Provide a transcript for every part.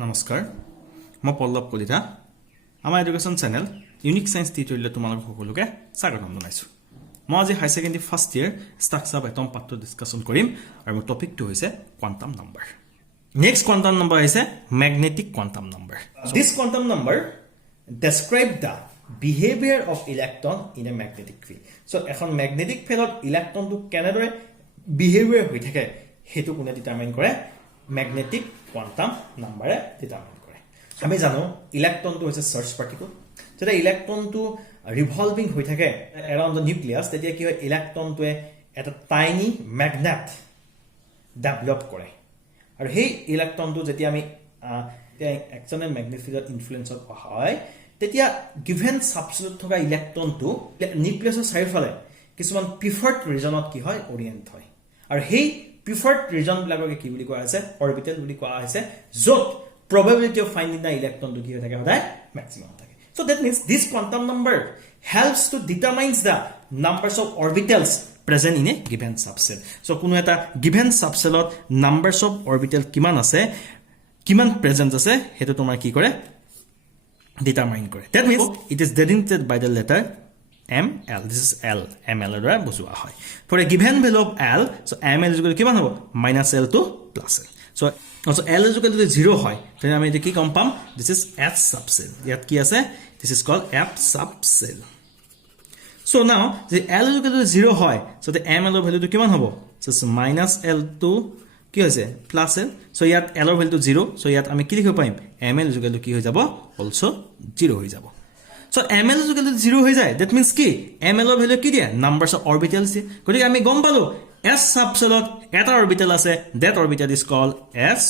নমস্কাৰ মই পল্লৱ কলিতা আমাৰ এডুকেশ্যন চেনেল ইউনিক সায়েন্স টিউটৰিয়েলত তোমালোক সকলোকে স্বাগতম জনাইছো মই আজি high secondary first year structure of atom পাৰ্টটো ডিসকাশন কৰিম আৰু মোৰ টপিকটো হৈছে quantum number next quantum number হৈছে magnetic quantum number this quantum number describe the behavior of electron in a magnetic field so এখন magnetic field electron to কেনেদৰে behavior হৈ থাকে হেতু কোনে ডিটাৰমাইন কৰে magnetic quantum number determine কৰে আমি জানো ইলেক্ট্ৰন টো হৈছে চাৰ্জ পাৰ্টিকল যেটা ইলেক্ট্ৰন টো ৰিভলভিং হৈ থাকে around the nucleus তেতিয়া কি হয় ইলেক্ট্ৰন টোৱে এটা টাইনি ম্যাগনেট ডেভেলপ কৰে আৰু সেই ইলেক্ট্ৰন টো যেতিয়া আমি এক্সটাৰ্নাল ম্যাগনেটিক ফিল্ডত ইনফ্লুয়েন্সত হয় তেতিয়া গিভেন সাবশেলত থকা ইলেক্ট্ৰন টো নিউক্লিয়াছৰ চাৰিওফালে কিছুমান প্ৰিফাৰ্ড ৰিজনত কি হয় ওৰিয়েন্ট হয় আৰু সেই preferred region বিলাককে কি বুলি কোৱা আছে orbital বুলি কোৱা আছে যত probability of finding the electron to কি হৈ থাকে সদায় maximum থাকে so that means this quantum number helps to determines the numbers of orbitals present in a given subshell so কোনো এটা given subshellত numbers of orbital কিমান আছে কিমান present আছে হেতু তোমাৰ কি কৰে determine কৰে that means it is denoted by the letter ml this is l ml দ্বাৰা বুজোৱা হয় for a given value of l so ml is equal to কিমান হ'ব -l to +l so also l is equal to 0 হয় তেনে আমি এটা কি কম পাম this is f subshell ইয়াত কি আছে this is called f subshell so now the l is equal to 0 হয় so the ml ৰ ভ্যালুটো কিমান হ'ব so -l to কি হৈছে +l so ইয়াত l ৰ ভ্যালুটো 0 so ইয়াত আমি কি লিখিব পাৰিম ml is equal to কি হৈ যাব also 0 হৈ যাব so ml is equal to 0 হৈ যায় that means কি ml ৰ ভ্যালু কি দিয়া numbers of orbitals গতিকে আমি গম পালো s subshellত এটা orbital আছে that orbital is called s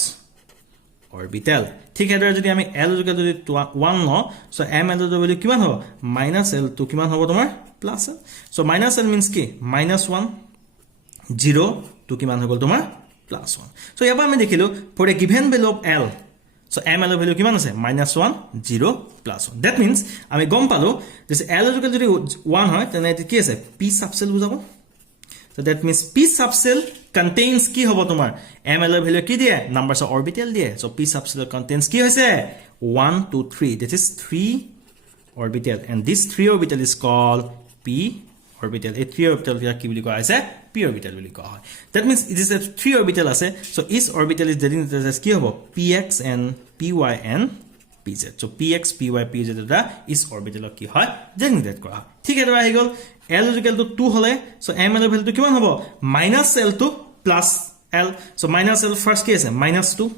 orbital ঠিক আছে যদি আমি l is equal to 1 ন so ml ৰ ভ্যালু কিমান হ'ব -l to কিমান হ'ব তোমাৰ +l so -l means কি -1 0 to কিমান হৈ গল তোমাৰ +1 so ইয়াৰ পৰা আমি দেখিলো for a given value of l so ml ৰ ভ্যালু কিমান আছে -1 0 +1 that means আমি গম পালো যে l is equal to 1 হয় তেনে এটো কি আছে p subshell বুজাব so that means p subshell contains কি হ'ব তোমাৰ ml ৰ ভ্যালু কি দিয়ে numbers of orbital দিয়ে so p subshell contains কি হৈছে 1 2 3 that is 3 orbital and this 3 orbital is called p orbital a 3 orbital কি বুলি কোৱা আছে p orbital বুলি কোৱা হয় that means it is a 3 orbital আছে so each orbital is designated as কি হ'ব px and py and pz so px py pz এটা each orbital কি হয় designated কৰা ঠিক আছে আহি গল l is equal to 2 হলে so ml ৰ ভ্যালুটো কিমান হ'ব -l to +l so -l first কি আছে -2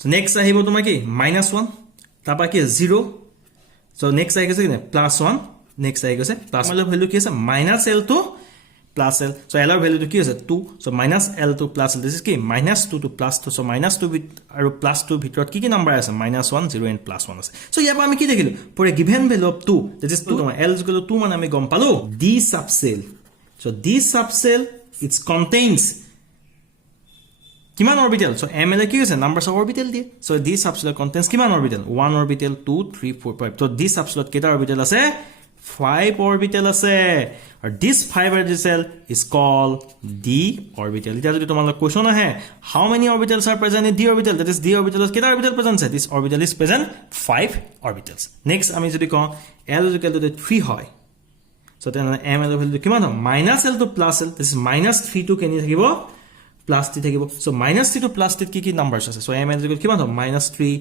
so next আহিব তোমাৰ কি -1 তাৰপা কি 0 so next আহি গৈছে কি +1 next আহি গৈছে প্লাস l ৰ ভ্যালু কি আছে -l to +l so l ৰ ভ্যালুটো কি আছে 2 so -l to +l this is কি -2 to +2 so -2 আৰু +2 ভিতৰত কি নম্বৰ আছে -1 0 and +1 আছে so ইয়াৰ পৰা আমি কি দেখিলো for a given value of 2 that is 2 l is equal to 2 মানে আমি গম পালো d subshell so d subshell it contains কিমান orbital so ml কি হৈছে numbers of orbital দিয়ে so d subshell contains কিমান orbital 1 orbital 2 3 4 5 so d subshell কেইটা orbital আছে 5 orbital আছে আৰু this 5 orbital is called d orbital এটা যদি তোমালোক কোৱেশ্চন আহে how many orbitals are present in d orbital that is d orbital কেইটা orbital present আছে this orbital is present 5 orbitals next আমি যদি কওঁ l is equal to 3 হয় so then ml ৰ ভ্যালু কিমান হ'ব -l to +l this is -3 to কেনি থাকিব +3 থাকিব so -3 to +3 কি numbers আছে so ml is equal কিমান হ'ব -3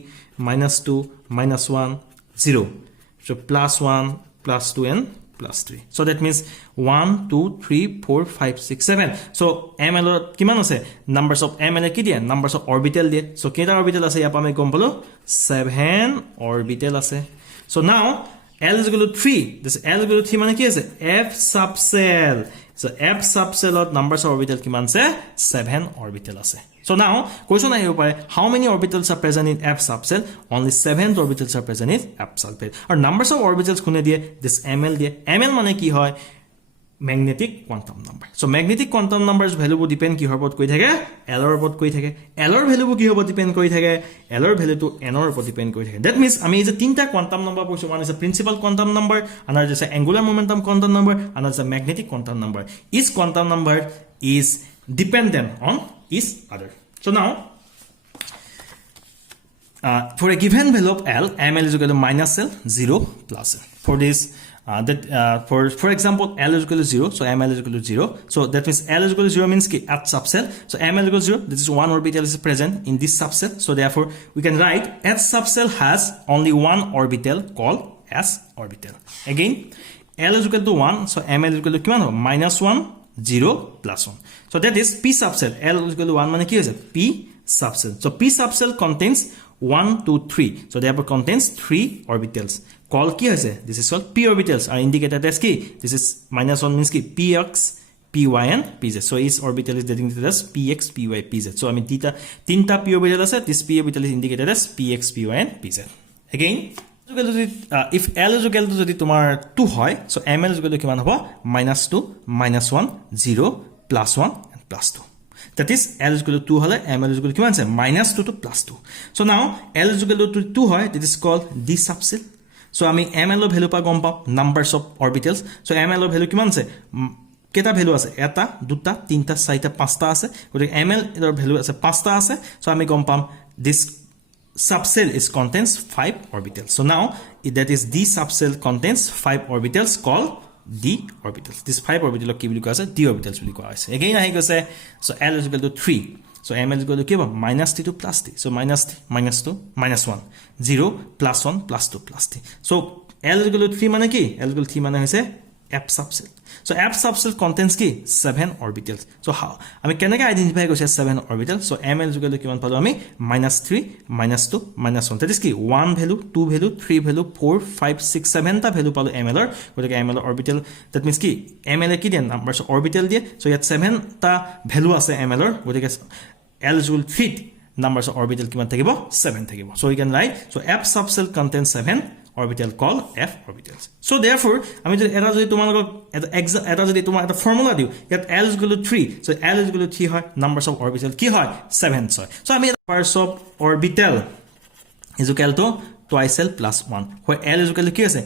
-2 -1 0 so +1 +2 and +3 so that means 1 2 3 4 5 6 7 so ml কিমান আছে numbers of ml কি দিয়ে numbers of orbital দিয়ে so কেইটা orbital আছে ইয়াৰ পৰা আমি গম পালো 7 orbital আছে so now l is equal to 3 this l is equal to 3 মানে কি আছে f subshell so f subshell of numbers of orbital কিমান আছে 7 orbital আছে so now question আহিব পাৰে how many orbitals are present in f subshell only 7 orbitals are present in f subshell or numbers of orbitals কোনে দিয়ে this ml দিয়ে ml মানে কি হয় magnetic quantum number so magnetic quantum numbers value will depend কি হবত কৈ থাকে l ৰ ওপৰত কৈ থাকে l ৰ value কি হবত depend কৰি থাকে l ৰ value to n ৰ ওপৰত depend কৰি থাকে that means আমি এই যে তিনটা quantum number পঢ়িছো one is a principal quantum number another is a angular momentum quantum number another is a magnetic quantum number each quantum number is dependent on each other so now for a given value of L, ML is equal to minus L, 0 plus L. For this, for example, L is equal to 0, so ML is equal to 0. So that means L is equal to 0 means at subcell. So ML is equal to 0, this is one orbital is present in this subcell. So therefore, we can write H subcell has only one orbital called S orbital. Again, L is equal to 1, so ML is equal to minus 1, 0, plus 1. So that is P subcell. L is equal to 1 মানে কি হৈছে P subcell. So P subcell contains 1, 2, 3. So therefore contains 3 orbitals. Call কি হৈছে? This is called P orbitals. Are indicated as কি? This is minus 1 means কি? Px, Py and Pz. So each orbital is designated as Px, Py, Pz. So I mean tinta P orbital আছে. This P orbital is indicated as Px, Py and Pz. Again, if L is equal to যদি তোমাৰ 2 হয়, so ML is equal to কিমান হ'ব? minus 2, minus 1, 0, plus 1 and plus 2. That is L is equal to 2 হলে ML is equal to কিমান আছে? minus 2 to plus 2. So now L is equal to 2 হয়, that is called D subcell. So আমি ML of value পা গম পাওঁ numbers of orbitals. So ML of value কিমান আছে? কেটা ভ্যালু আছে? এটা, দুটা, তিনটা, চাৰিটা, পাঁচটা আছে। গতিকে ML এর ভ্যালু আছে পাঁচটা আছে। So আমি গম পাম this subcell is contains 5 orbitals. So now that is D subcell contains 5 orbitals called D orbitals. This 5 orbitals কি বুলি কোৱা আছে? D orbitals বুলি কোৱা আছে। Again আহি গৈছে, so L is equal to 3. So ML is equal to কি হ'ব? minus 3 to plus 3. So minus 3, minus 2, minus 1, 0, plus 1, plus 2, plus 3. So L is equal to 3 মানে কি? L is equal to 3 মানে হৈছে F subcell. So F subcell contains কি? 7 orbitals. So how? আমি কেনেকৈ identify কৰিছে 7 orbitals? So ML is equal to কিমান পালো আমি? minus 3, minus 2, minus 1. That is কি? 1 value, 2 value, 3 value, 4, 5, 6, 7 টা value পালো ML ৰ। গতিকে ML orbital, that means কি? ML কি দিয়ে? numbers of orbital দিয়ে। So ইয়াত 7 টা value আছে ML ৰ। গতিকে L is equal to 3 numbers of orbital কিমান থাকিব? 7 থাকিব। So we can write, so F subcell contains 7 orbital called F orbitals. So therefore, আমি যদি এটা যদি তোমালোকক এটা যদি তোমাক এটা ফৰ্মুলা দিও, ইয়াত L is equal to 3. So L is equal to 3 হয়, numbers of orbital কি হয়? 7 হয়। So আমি numbers of orbital is equal to twice L plus 1. where L is equal to কি আছে?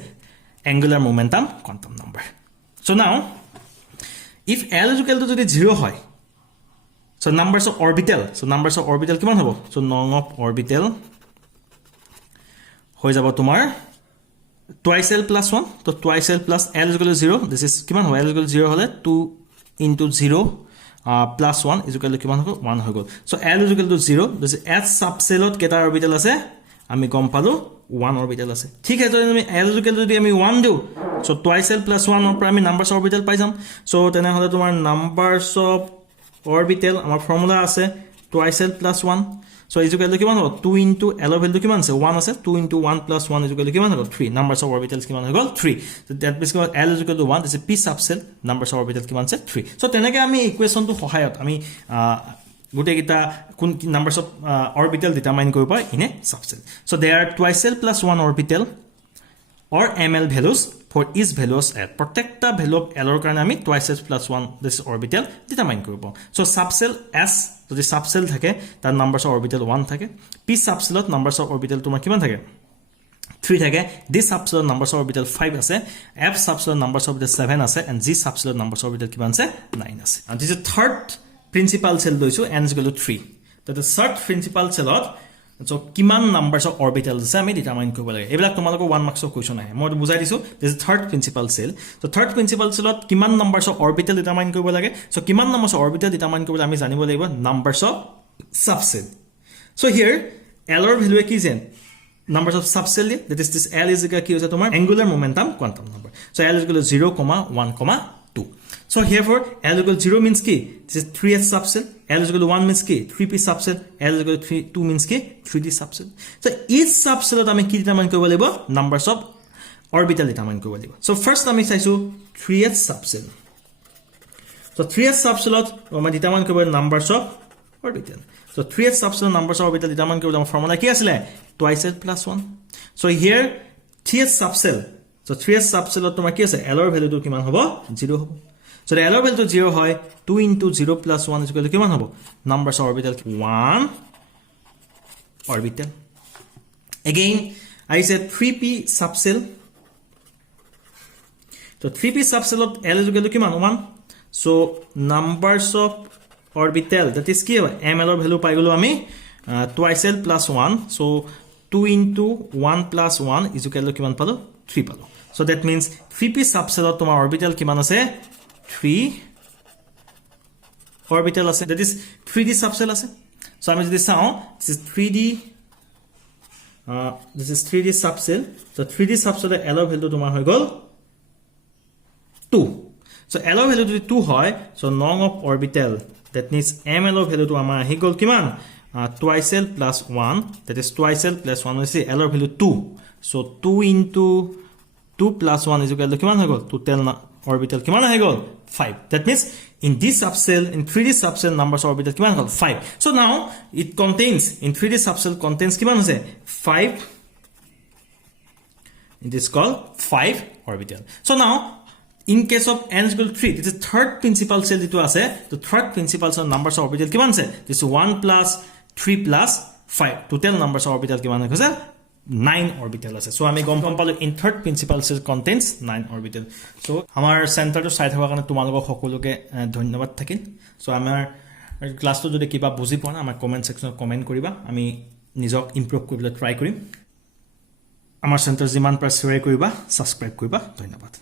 Angular momentum quantum number. So now, if L is equal to যদি 0 হয়, so numbers of orbital, কিমান হ'ব? So number of orbital হৈ যাব তোমাৰ twice L plus 1. So twice L plus L is equal to 0. This is কিমান হ'ব? L is equal to 0 হলে 2 into 0 plus 1 is equal to কিমান হ'ব? 1 হৈ গ'ল। So L is equal to 0. This is H subcellত কেটা orbital আছে? আমি গম পালো 1 orbital আছে। ঠিক আছে, যদি আমি L is equal to যদি আমি 1 দিও, so twice L plus 1 ৰ পৰা আমি numbers of orbital পাই যাম। So তেনে হলে তোমাৰ numbers of orbital আমাৰ ফৰ্মুলা আছে twice L plus 1. So is equal to কিমান হ'ব? 2 into L of value কিমান আছে? 1 আছে। 2 into 1 plus 1 is equal to কিমান হ'ব? 3. Numbers of orbitals কিমান হৈ গ'ল? 3. So that means L is equal to 1. This is P subcell. Numbers of orbitals কিমান আছে? 3. So তেনেকৈ আমি ইকুৱেশ্যনটো সহায়ত আমি গোটেইকেইটা কোন numbers of orbital determine কৰিব পাৰি in a subcell. So there are twice L plus 1 orbital or ML values for each values at প্ৰত্যেকটা value of L ৰ কাৰণে আমি twice L plus 1 this orbital determine কৰিব। So subcell S যদি subcell থাকে তাৰ numbers of orbital 1 থাকে। P subcellত numbers of orbital তোমাৰ কিমান থাকে? 3 থাকে। D subcellত numbers of orbital 5 আছে। F subcellত numbers of orbital 7 আছে and G subcellত numbers of orbital কিমান আছে? 9 আছে। And this is third principal cell লৈছো n is equal to 3. That is third principal cellত so কিমান numbers of orbitals আছে আমি determine কৰিব লাগে। এইবিলাক তোমালোকৰ 1 marks of question আহে। মই বুজাই দিছো this is third principal cell. So third principal cellত কিমান numbers of orbital determine কৰিব লাগে? So কিমান numbers of orbital determine কৰিবলৈ আমি জানিব লাগিব numbers of subcell. So here L ৰ value কি যেন numbers of subcell দিয়ে, that is this L is equal কি হৈছে তোমাৰ angular momentum quantum number. So L is equal to 0, 1, 2. So herefore L is equal to 0 means ki this is 3s subcell, L is equal to 1 means ki 3p subcell, L is equal to 2 means ki 3d subcell. So each subcell আমি কি determine কৰিব লাগিব? Numbers of orbital determine কৰিব লাগিব। So first আমি চাইছো 3s subcell. So 3s subcellত আমি determine কৰিব numbers of orbital. So 3s subcell numbers of orbital determine কৰিব আমাৰ formula কি আছিল? twice L plus 1. So here 3s subcell, so 3s subcellত তোমাৰ কি আছে? L ৰ value টো কিমান হ'ব? 0 হ'ব। So the L of value to 0 হয় 2 into 0 plus 1 is equal to কিমান হ'ব? Numbers of orbital 1 orbital. Again, I said 3p subcell. So 3p subcell of L is equal to কিমান? 1. So numbers of orbital, that is কি হ'ব? ML of value পাই গলো আমি twice L plus 1. So 2 into 1 plus 1 is equal to কিমান পালো 3 পালো so that means 3p subshell তোমাৰ orbital কিমান আছে 3 orbital আছে that is 3d subshell আছে so আমি যদি চাও this is 3d subshell so 3d subshell l of value তোমাৰ হৈ গল 2 so l of value যদি 2 হয় so long of orbital that means ml of value to আমাৰ আহি গল কিমান twice l plus 1 that is twice l plus 1 is l of value 2 so 2 into 2 plus 1 is equal to কিমান হৈ গল total orbital কিমান আহি গল 5 that means in this subshell in 3d subshell numbers orbital কিমান হল 5 so now it contains in 3d subshell contains কিমান আছে 5 it is called 5 orbital so now in case of n is equal to 3 this is third principal cell jitu ase the third principal cell numbers of orbital kiman ase this is 1 plus 3 plus 5 total numbers of orbital kiman hoise 9 orbital ase so ami gom palo in third principal cell contains 9 orbital so amar center to side howa karone tumalok hokoloke dhonyabad thakil so amar class to jodi kiba buji pona amar comment section comment koriba ami nijok improve koribole try korim amar center jiman par share koriba subscribe koriba dhonyabad